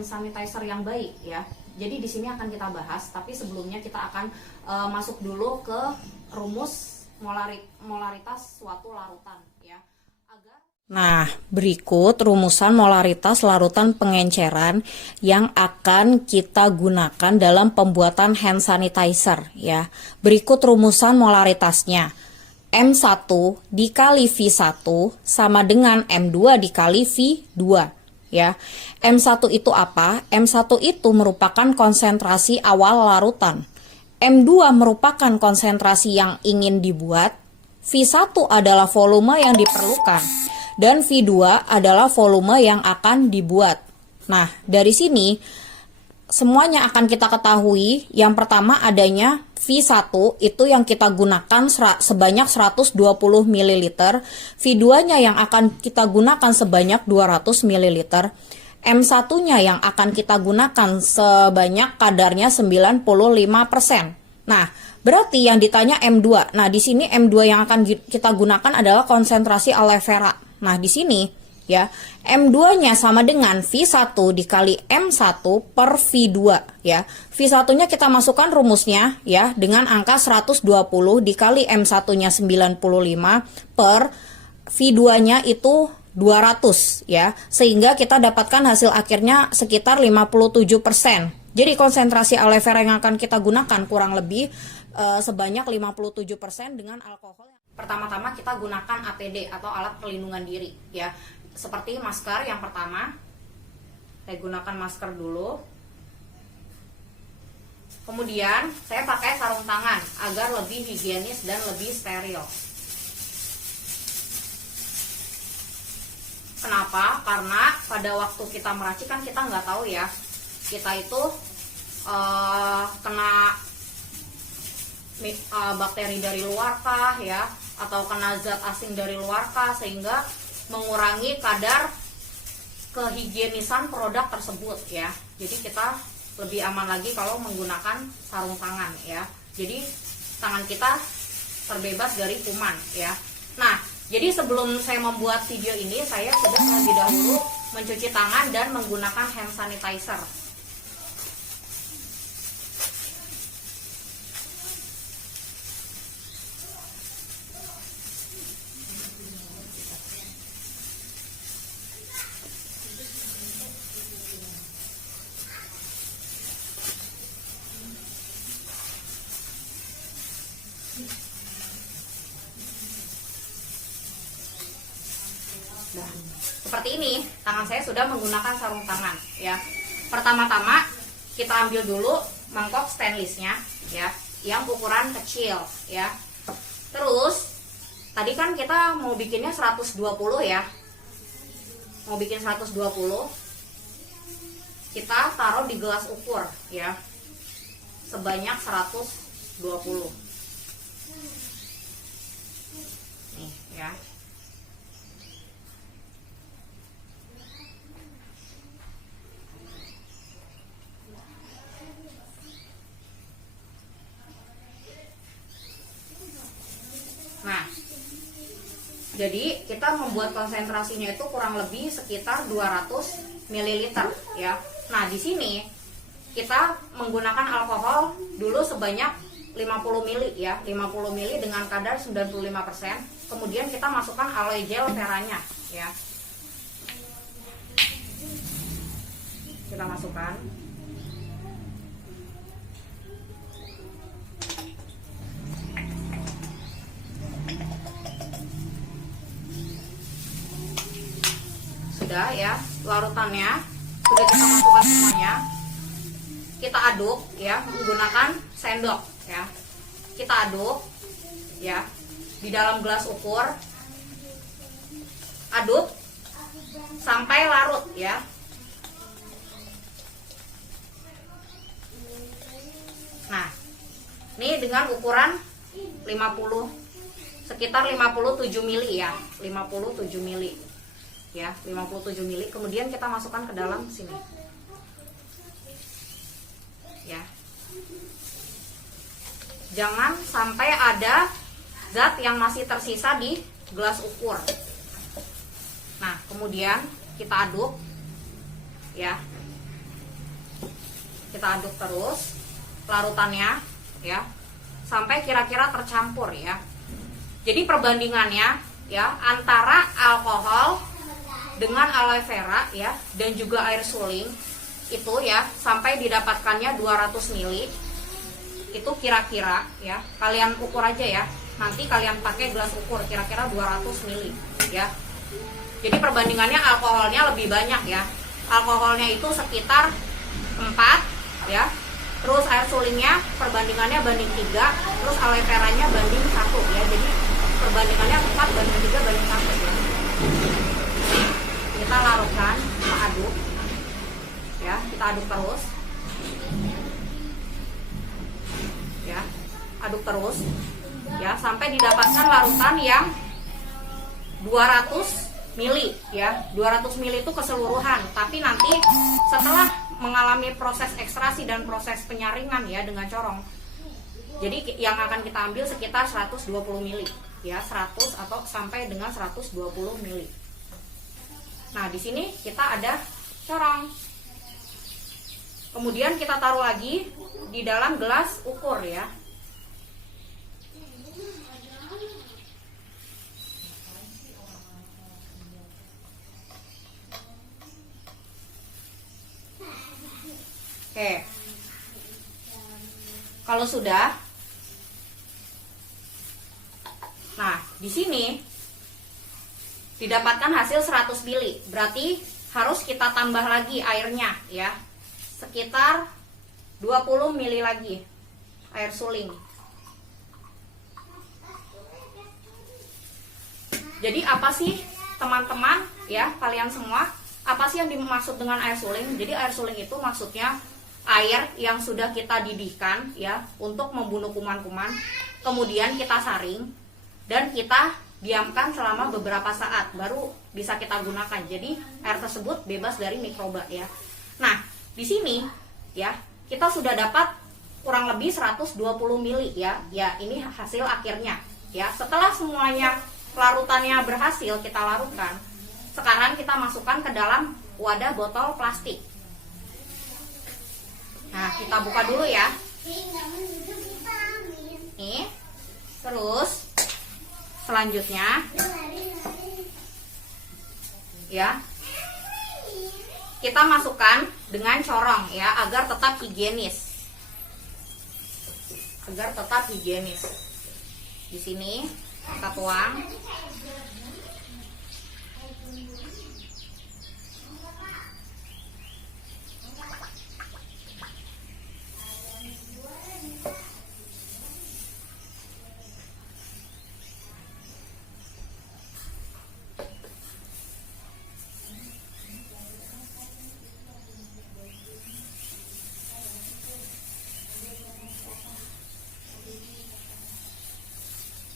hand sanitizer yang baik ya. Jadi di sini akan kita bahas, tapi sebelumnya kita akan masuk dulu ke rumus molaritas suatu larutan ya. Nah, berikut rumusan molaritas larutan pengenceran yang akan kita gunakan dalam pembuatan hand sanitizer ya. Berikut rumusan molaritasnya. M1 dikali V1 sama dengan M2 dikali V2 ya. M1 itu apa? M1 itu merupakan konsentrasi awal larutan. M2 merupakan konsentrasi yang ingin dibuat. V1 adalah volume yang diperlukan. Dan V2 adalah volume yang akan dibuat. Nah, dari sini semuanya akan kita ketahui. Yang pertama adanya V1 itu yang kita gunakan sebanyak 120 ml. V2-nya yang akan kita gunakan sebanyak 200 ml. M1-nya yang akan kita gunakan sebanyak kadarnya 95%. Nah, berarti yang ditanya M2. Nah, di sini M2 yang akan kita gunakan adalah konsentrasi aloe vera. Nah, di sini ya, M2-nya sama dengan V1 dikali M1 per V2 ya. V1-nya kita masukkan rumusnya ya dengan angka 120 dikali M1-nya 95 per V2-nya itu 200 ya. Sehingga kita dapatkan hasil akhirnya sekitar 57%. Jadi konsentrasi aloe vera yang akan kita gunakan kurang lebih sebanyak 57% dengan alkohol. Pertama-tama kita gunakan APD atau alat pelindungan diri ya. Seperti masker yang pertama. Saya gunakan masker dulu. Kemudian saya pakai sarung tangan agar lebih higienis dan lebih steril. Kenapa? Karena pada waktu kita meracik kan kita nggak tahu ya, kita itu kena bakteri dari luar kah ya, atau kena zat asing dari luar kah, sehingga mengurangi kadar kehigienisan produk tersebut ya. Jadi kita lebih aman lagi kalau menggunakan sarung tangan ya. Jadi tangan kita terbebas dari kuman ya. Nah, jadi sebelum saya membuat video ini, saya sudah terlebih dahulu mencuci tangan dan menggunakan hand sanitizer. Nah, seperti ini, tangan saya sudah menggunakan sarung tangan ya. Pertama-tama kita ambil dulu mangkok stainlessnya ya, yang ukuran kecil ya. Terus tadi kan kita mau bikinnya 120 ya. Mau bikin 120, kita taruh di gelas ukur ya, sebanyak 120 nih ya. Nah, jadi kita membuat konsentrasinya itu kurang lebih sekitar 200 ml ya. Nah, di sini kita menggunakan alkohol dulu sebanyak 50 ml ya, 50 ml dengan kadar 95%. Kemudian kita masukkan aloe gel veranya ya. Kita masukkan. Sudah ya, larutannya sudah kita masukkan semuanya. Kita aduk ya menggunakan sendok ya. Kita aduk ya di dalam gelas ukur. Aduk sampai larut ya. Nah, ini dengan ukuran 50, sekitar 57 mili ya, 57 mili ya, 57 mili. Kemudian kita masukkan ke dalam sini ya. Jangan sampai ada zat yang masih tersisa di gelas ukur. Nah, kemudian kita aduk ya. kita aduk terus larutannya ya sampai kira-kira tercampur ya. Jadi perbandingannya ya antara alkohol dengan aloe vera ya dan juga air suling itu ya sampai didapatkannya 200 ml. Itu kira-kira ya kalian ukur aja ya. Nanti kalian pakai gelas ukur kira-kira 200 ml ya. Jadi perbandingannya alkoholnya lebih banyak ya. Alkoholnya itu sekitar 4 ya. Terus air sulingnya perbandingannya banding 3, terus aloe veranya banding 1 ya. Jadi perbandingannya 4 banding 3 banding 1 ya. Kita larutkan, kita aduk. Ya, kita aduk terus. Ya, aduk terus. Ya, sampai didapatkan larutan yang 200 mili ya. 200 mili itu keseluruhan, tapi nanti setelah mengalami proses ekstraksi dan proses penyaringan ya dengan corong, jadi yang akan kita ambil sekitar 120 mili ya, 100 atau sampai dengan 120 mili. Nah, di sini kita ada corong, kemudian kita taruh lagi di dalam gelas ukur ya. Oke, kalau sudah, nah di sini didapatkan hasil 100 mili, berarti harus kita tambah lagi airnya ya, sekitar 20 mili lagi air suling. Jadi apa sih teman-teman ya, kalian semua, apa sih yang dimaksud dengan air suling? Jadi air suling itu maksudnya air yang sudah kita didihkan ya untuk membunuh kuman-kuman, kemudian kita saring dan kita diamkan selama beberapa saat baru bisa kita gunakan. Jadi air tersebut bebas dari mikroba ya. Nah, di sini ya kita sudah dapat kurang lebih 120 mili ya. Ya, ini hasil akhirnya ya. Setelah semuanya larutannya berhasil kita larutkan, sekarang kita masukkan ke dalam wadah botol plastik. Nah, kita buka dulu ya. Nih. Terus selanjutnya ya, kita masukkan dengan corong ya agar tetap higienis. Agar tetap higienis. Di sini kita tuang.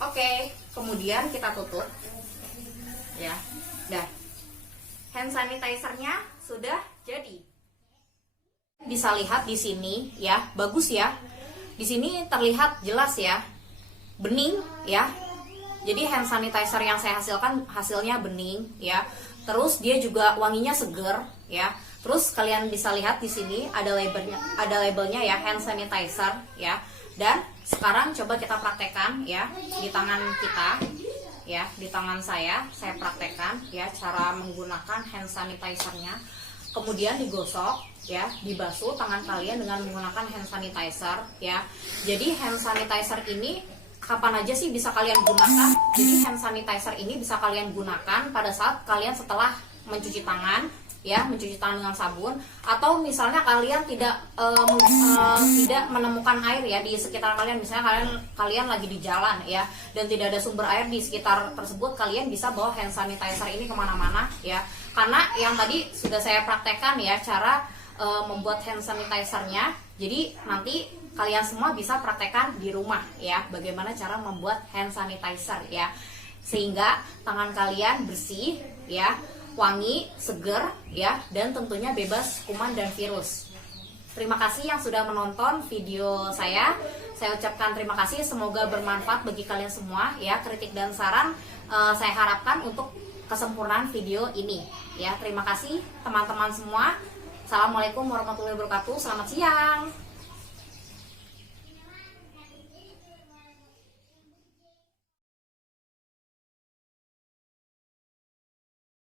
Oke, kemudian kita tutup ya. Dah, hand sanitizer-nya sudah jadi. Bisa lihat di sini ya, bagus ya. Di sini terlihat jelas ya, bening ya. Jadi hand sanitizer yang saya hasilkan hasilnya bening ya. Terus dia juga wanginya seger ya. Terus kalian bisa lihat di sini ada labelnya ya, hand sanitizer ya. Dan sekarang coba kita praktekkan ya di tangan kita ya, di tangan saya praktekkan ya cara menggunakan hand sanitizer-nya. Kemudian digosok ya, dibasuh tangan kalian dengan menggunakan hand sanitizer ya. Jadi hand sanitizer ini kapan aja sih bisa kalian gunakan? Jadi hand sanitizer ini bisa kalian gunakan pada saat kalian setelah mencuci tangan ya, mencuci tangan dengan sabun, atau misalnya kalian tidak menemukan air ya di sekitar kalian, misalnya kalian lagi di jalan ya dan tidak ada sumber air di sekitar tersebut, kalian bisa bawa hand sanitizer ini kemana-mana ya. Karena yang tadi sudah saya praktekkan ya cara membuat hand sanitizer-nya, jadi nanti kalian semua bisa praktekkan di rumah ya bagaimana cara membuat hand sanitizer ya, sehingga tangan kalian bersih ya, wangi, seger ya, dan tentunya bebas kuman dan virus. Terima kasih yang sudah menonton video saya. Saya ucapkan terima kasih, semoga bermanfaat bagi kalian semua ya. Kritik dan saran saya harapkan untuk kesempurnaan video ini ya. Terima kasih teman-teman semua. Assalamualaikum warahmatullahi wabarakatuh. Selamat siang.